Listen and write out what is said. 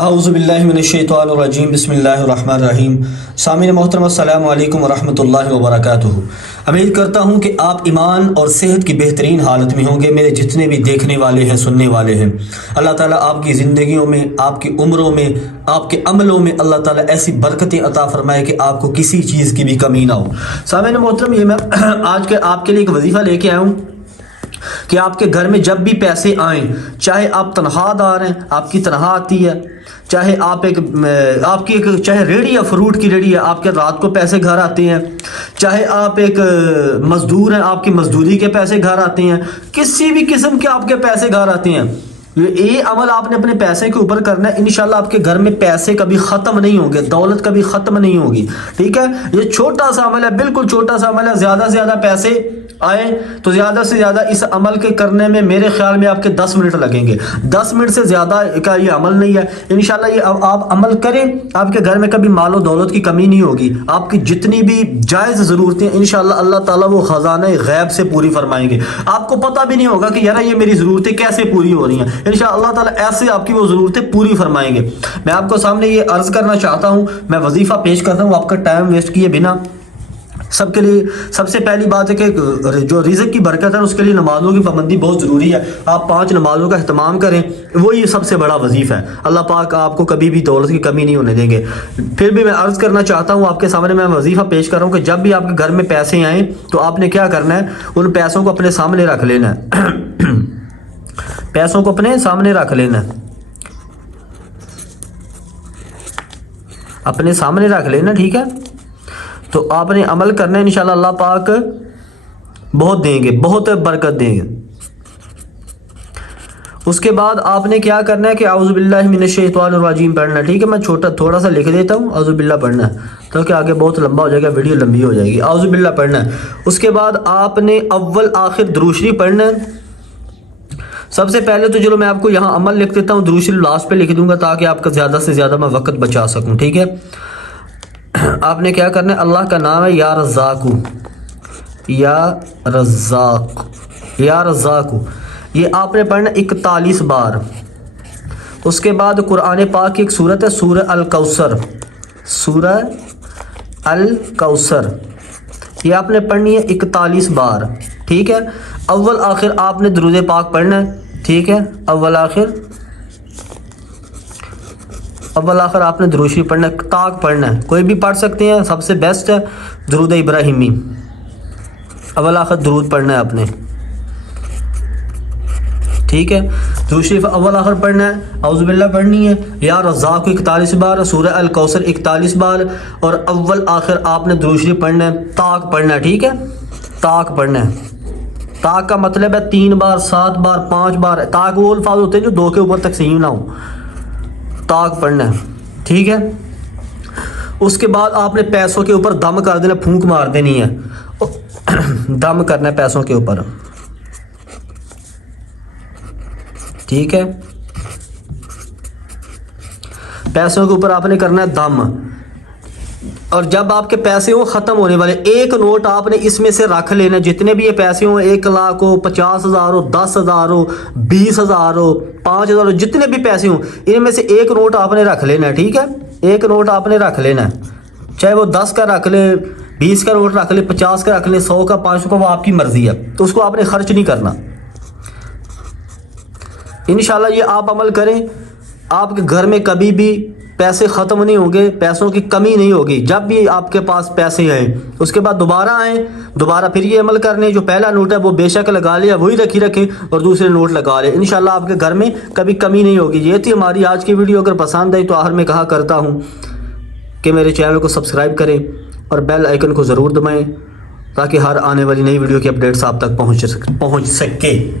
اعوذ باللہ من الشیطان الرجیم بسم اللہ الرحمن الرحیم۔ سامعین محترم السلام علیکم ورحمۃ اللہ وبرکاتہ۔ امید کرتا ہوں کہ آپ ایمان اور صحت کی بہترین حالت میں ہوں گے۔ میرے جتنے بھی دیکھنے والے ہیں، سننے والے ہیں، اللہ تعالیٰ آپ کی زندگیوں میں، آپ کی عمروں میں، آپ کے عملوں میں اللہ تعالیٰ ایسی برکتیں عطا فرمائے کہ آپ کو کسی چیز کی بھی کمی نہ ہو۔ سامعین محترم، یہ میں آج آپ کے لیے ایک وظیفہ لے کے آیا ہوں کہ آپ کے گھر میں جب بھی پیسے آئیں، چاہے آپ تنخواہ دار ہیں، آپ کی تنخواہ آتی ہے، چاہے آپ چاہے ریڑھی یا فروٹ کی ریڑھی ہے، آپ کے رات کو پیسے گھر آتے ہیں، چاہے آپ ایک مزدور ہیں، آپ کی مزدوری کے پیسے گھر آتے ہیں، کسی بھی قسم کے آپ کے پیسے گھر آتے ہیں، یہ عمل آپ نے اپنے پیسے کے اوپر کرنا ہے۔ انشاءاللہ آپ کے گھر میں پیسے کبھی ختم نہیں ہوں گے، دولت کبھی ختم نہیں ہوگی، ٹھیک ہے۔ یہ چھوٹا سا عمل ہے، بالکل چھوٹا سا عمل ہے۔ زیادہ سے زیادہ پیسے آئے تو زیادہ سے زیادہ اس عمل کے کرنے میں میرے خیال میں آپ کے 10 منٹ لگیں گے۔ 10 منٹ سے زیادہ کا یہ عمل نہیں ہے۔ انشاءاللہ یہ آپ عمل کریں، آپ کے گھر میں کبھی مال و دولت کی کمی نہیں ہوگی۔ آپ کی جتنی بھی جائز ضرورتیں انشاءاللہ اللہ تعالیٰ وہ خزانہ غیب سے پوری فرمائیں گے۔ آپ کو پتہ بھی نہیں ہوگا کہ یار یہ میری ضرورتیں کیسے پوری ہو رہی ہیں۔ انشاءاللہ اللہ تعالیٰ ایسے آپ کی وہ ضرورتیں پوری فرمائیں گے۔ میں آپ کو سامنے یہ عرض کرنا چاہتا ہوں، میں وظیفہ پیش کرتا ہوں آپ کا ٹائم ویسٹ کیے بنا۔ سب کے لیے سب سے پہلی بات ہے کہ جو رزق کی برکت ہے اس کے لیے نمازوں کی پابندی بہت ضروری ہے۔ آپ 5 نمازوں کا اہتمام کریں، وہی سب سے بڑا وظیفہ ہے۔ اللہ پاک آپ کو کبھی بھی دولت کی کمی نہیں ہونے دیں گے۔ پھر بھی میں عرض کرنا چاہتا ہوں، آپ کے سامنے میں وظیفہ پیش کر رہا ہوں کہ جب بھی آپ کے گھر میں پیسے آئیں تو آپ نے کیا کرنا ہے، ان پیسوں کو اپنے سامنے رکھ لینا ہے۔ پیسوں کو اپنے سامنے رکھ لینا ہے، اپنے سامنے رکھ لینا، ٹھیک ہے۔ تو آپ نے عمل کرنا ہے، انشاءاللہ اللہ پاک بہت دیں گے، بہت برکت دیں گے۔ اس کے بعد آپ نے کیا کرنا ہے کہ اعوذ باللہ من الشیطان الرجیم پڑھنا ہے، ٹھیک ہے۔ میں تھوڑا سا لکھ دیتا ہوں، اعوذ باللہ پڑھنا ہے کیونکہ آگے بہت لمبا ہو جائے گا، ویڈیو لمبی ہو جائے گی۔ اعوذ باللہ پڑھنا ہے۔ اس کے بعد آپ نے اول آخر درود شریف پڑھنا ہے۔ سب سے پہلے تو چلو میں آپ کو یہاں عمل لکھ دیتا ہوں، درود شریف لاسٹ پہ لکھ دوں گا تاکہ آپ کا زیادہ سے زیادہ میں وقت بچا سکوں، ٹھیک ہے۔ آپ نے کیا کرنا ہے، اللہ کا نام ہے یا رزاق، یا رزاق، یا رزاق، یہ آپ نے پڑھنا 41 بار۔ اس کے بعد قرآن پاک کی ایک سورت ہے سورہ الکوثر، سورہ الکوثر، یہ آپ نے پڑھنی ہے 41 بار، ٹھیک ہے۔ اول آخر آپ نے درود پاک پڑھنا ہے، ٹھیک ہے۔ اول آخر آپ نے درود شریف پڑھنا ہے، طاق پڑھنا ہے، کوئی بھی پڑھ سکتے ہیں، سب سے بیسٹ ہے درود ابراہیمی۔ اول آخر درود پڑھنا ہے آپ نے، ٹھیک ہے۔ درود شریف اول آخر پڑھنا ہے، اعوذ باللہ پڑھنی ہے، یا رزاق 41 بار، سورہ الکوثر 41 بار، اور اول آخر آپ نے درود شریف پڑھنا ہے، طاق پڑھنا ہے، ٹھیک ہے۔ طاق پڑھنا ہے، طاق کا مطلب ہے 3 بار، 7 بار، 5 بار۔ طاق وہ الفاظ ہوتے ہیں جو 2 کے اوپر تقسیم نہ ہو، طاق پڑھنا ہے، ٹھیک ہے۔ اس کے بعد آپ نے پیسوں کے اوپر دم کر دینا، پھونک مار دینی ہے، دم کرنا ہے پیسوں کے اوپر، ٹھیک ہے۔ پیسوں کے اوپر آپ نے کرنا ہے دم، اور جب آپ کے پیسے ہوں ختم ہونے والے، ایک نوٹ آپ نے اس میں سے رکھ لینا، جتنے بھی یہ پیسے ہوں، 1 لاکھ ہو، 50,000 ہو، 10,000 ہو، 20,000 ہو، 5,000 ہو، جتنے بھی پیسے ہوں ان میں سے ایک نوٹ آپ نے رکھ لینا ہے، ٹھیک ہے۔ ایک نوٹ آپ نے رکھ لینا ہے، چاہے وہ 10 کا رکھ لے، 20 کا نوٹ رکھ لے، 50 کا رکھ لے، 100 کا، 500 کا، وہ آپ کی مرضی ہے، تو اس کو آپ نے خرچ نہیں کرنا۔ انشاءاللہ یہ آپ عمل کریں، آپ کے گھر میں کبھی بھی پیسے ختم نہیں ہوں گے، پیسوں کی کمی نہیں ہوگی۔ جب بھی آپ کے پاس پیسے آئیں، اس کے بعد دوبارہ آئیں، دوبارہ پھر یہ عمل کرنے، جو پہلا نوٹ ہے وہ بے شک لگا لیا، وہی رکھیں اور دوسرے نوٹ لگا لیں۔ انشاءاللہ آپ کے گھر میں کبھی کمی نہیں ہوگی۔ یہ تھی ہماری آج کی ویڈیو۔ اگر پسند آئی تو آخر میں کہا کرتا ہوں کہ میرے چینل کو سبسکرائب کریں اور بیل آئیکن کو ضرور دبائیں تاکہ ہر آنے والی نئی ویڈیو کی اپڈیٹس آپ تک پہنچ سکے۔